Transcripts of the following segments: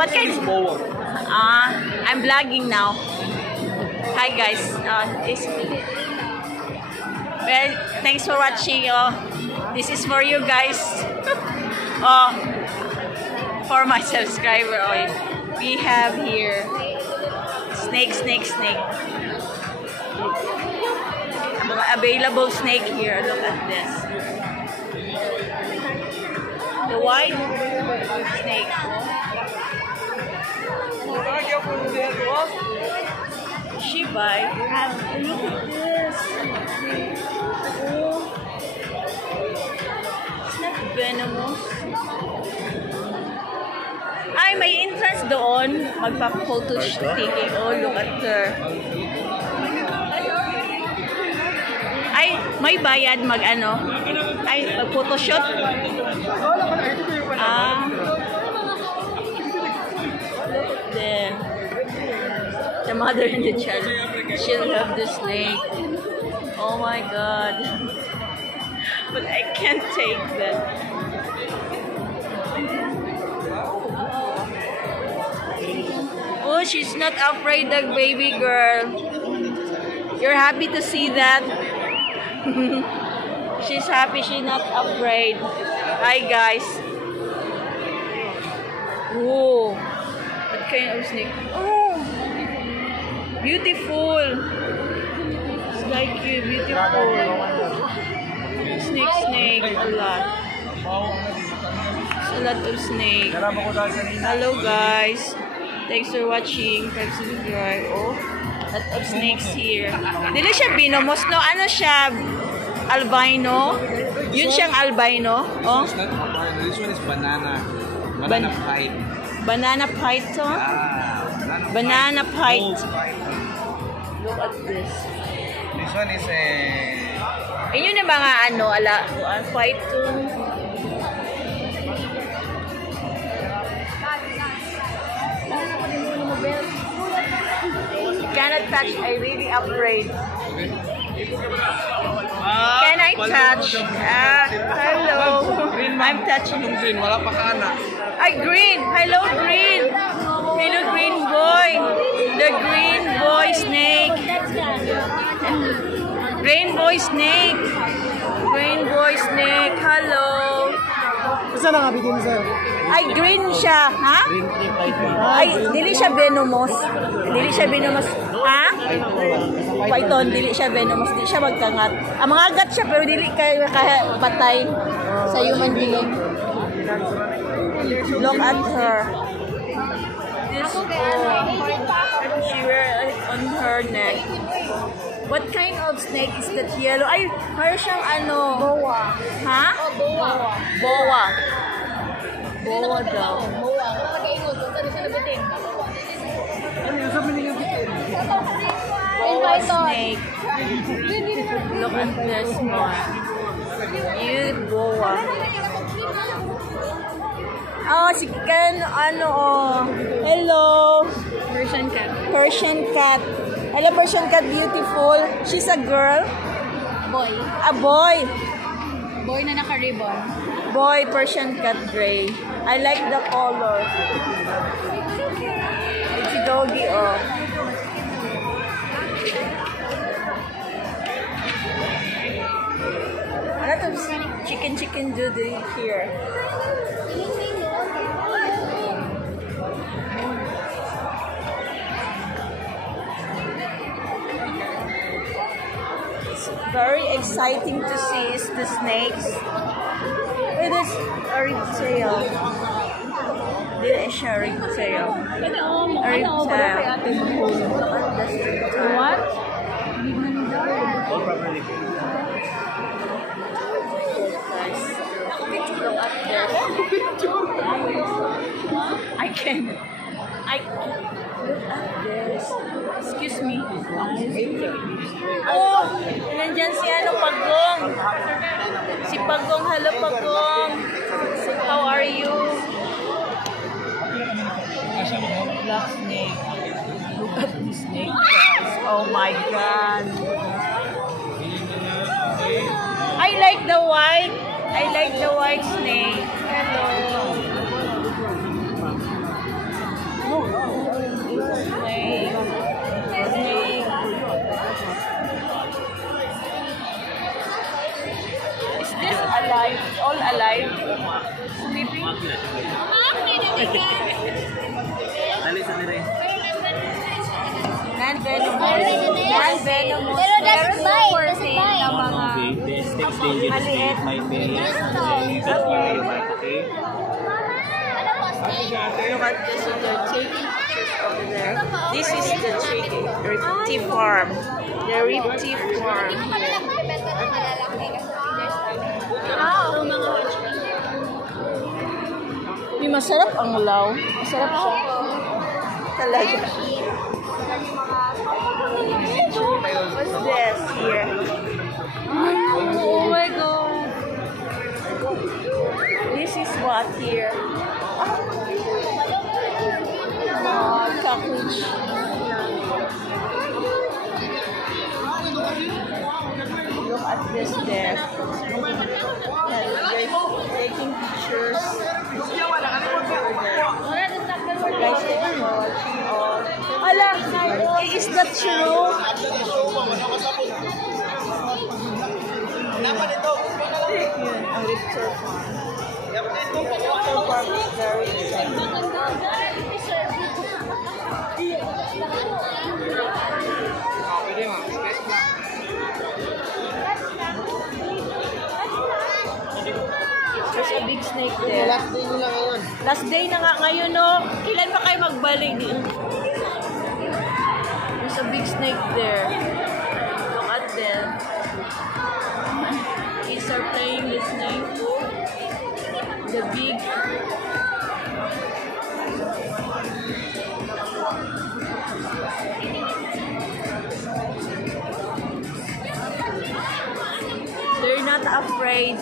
What kind? I'm vlogging now. Hi guys. Well, thanks for watching. This is for you guys. For my subscriber. We have here snake. Available snake here. Look at this. The white snake. She bite. Look at this. Oh. It's not venomous. Ay, may entrance doon. Magpa-photo taking. Oh, look at her. Ay, may bayad mag-ano? Ay, mag-photoshoot? Then, the mother and the child, she'll have the snake. Oh my God. But I can't take that. Oh, she's not afraid, the baby girl. You're happy to see that? She's happy, she's not afraid. Hi guys. Oh, what kind of snake? Oh, beautiful. It's like you, beautiful. Snake, a lot. It's a lot of snake. Hello guys. Thanks for watching. Subscribe. Oh, lot of snakes here. Dili siya venomous, no? Ano siya? Albino? Yun siyang albino. Oh. This one is banana. Banana python. Banana python? Banana python. Look at this. This one is a... Yun yung mga ano, python. Cannot touch. I really afraid. Can I touch? Hello. I'm touching. Green, wala pa ka anak. Ay, green. Hello, green. Hello, green boy. The green boy snake. Green boy snake. Green boy snake. Hello. Saan ang abigin mo sa'yo? Ay, green siya. Ha? Ay, dili siya venomous. Dili siya venomous. Ha? Python, dili siya venomous. Dili siya magkangat. Mga agat siya, pero dili kaya patay sa human being. Look at her. This, she wear it on her neck. What kind of snake is that yellow? Ay, mayroon siyang ano? Boa. Ha? Oh, boa. Boa. Boa daw. Boa. Nakakaingot. Kung saan siya nabitin. Ano yung sabi niya bitin? Boa snake. Look at this one. Cute boa. Oh, si Ken, ano, oh. Hello. Persian cat. Persian cat. Hello, Persian cat, beautiful. She's a girl. Boy. A boy. Boy na naka-ribbon. Boy, Persian cat gray. I like the color. It's a doggy, oh. A lot of chicken doodle here. Very exciting to see is the snakes. It is a reptile. This is a reptile. What? I can. Look at this. Excuse me. Oh, nandyan si ano, Pagong. Si Pagong. Hello, Pagong. How are you? Black snake. Look at this snake, guys. Oh my God. I like the white. I like the white snake. Hello. alive. It's all alive. Sleeping. Dali sa nire. Non-venomous. Non-venomous. Pero doesn't bite. for Doesn't sale bite. na mga Okay, this takes dangerous maliit. my face. That's why you like, okay? Look at this. They're taking pictures over there. This is the chicken. Ripti farm. The Ripti farm. May masarap ang law. Masarap siya. Talaga. What's this here? Oh my god. This is what here? Cockroach. Look at this there. They're taking pictures. Guys, thank you for watching all. Ala, is that true? Yun, ang Riptor Farm. Riptor Farm is very exciting. There's a big snake there. Last day nila ngayon. Last day na nga ngayon, no? Kailan pa kayo magbalik? There's a big snake there. Look at them. Kids are playing the snake. The big. They're not afraid.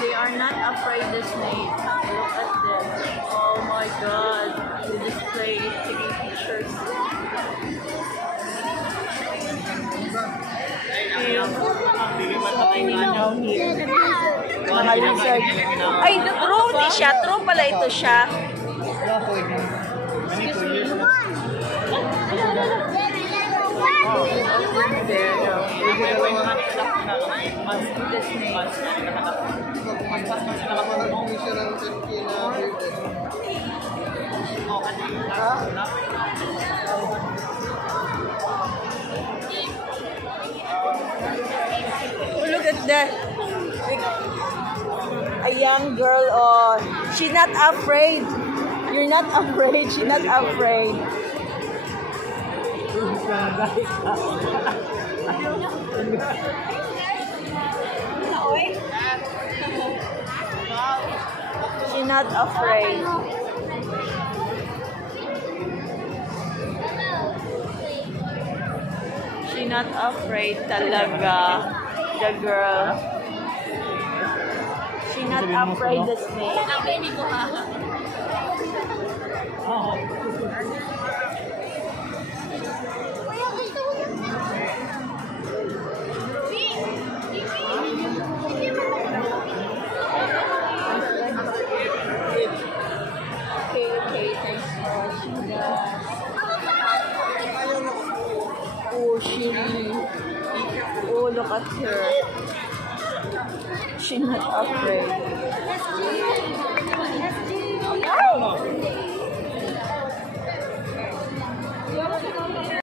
They are not afraid the snake. Look at them. Oh my god. They display taking pictures. Now here. Mga lizard. Ay, true di siya. True pala ito siya. There, no. The snake. Oh, look at that. A young girl, oh, she's not afraid. You're not afraid. She's not afraid. She's not afraid. She's not afraid talaga. The girl. She's not afraid the snake. Okay, thanks for watching, guys. Oh, oh, look at her. She's not afraid.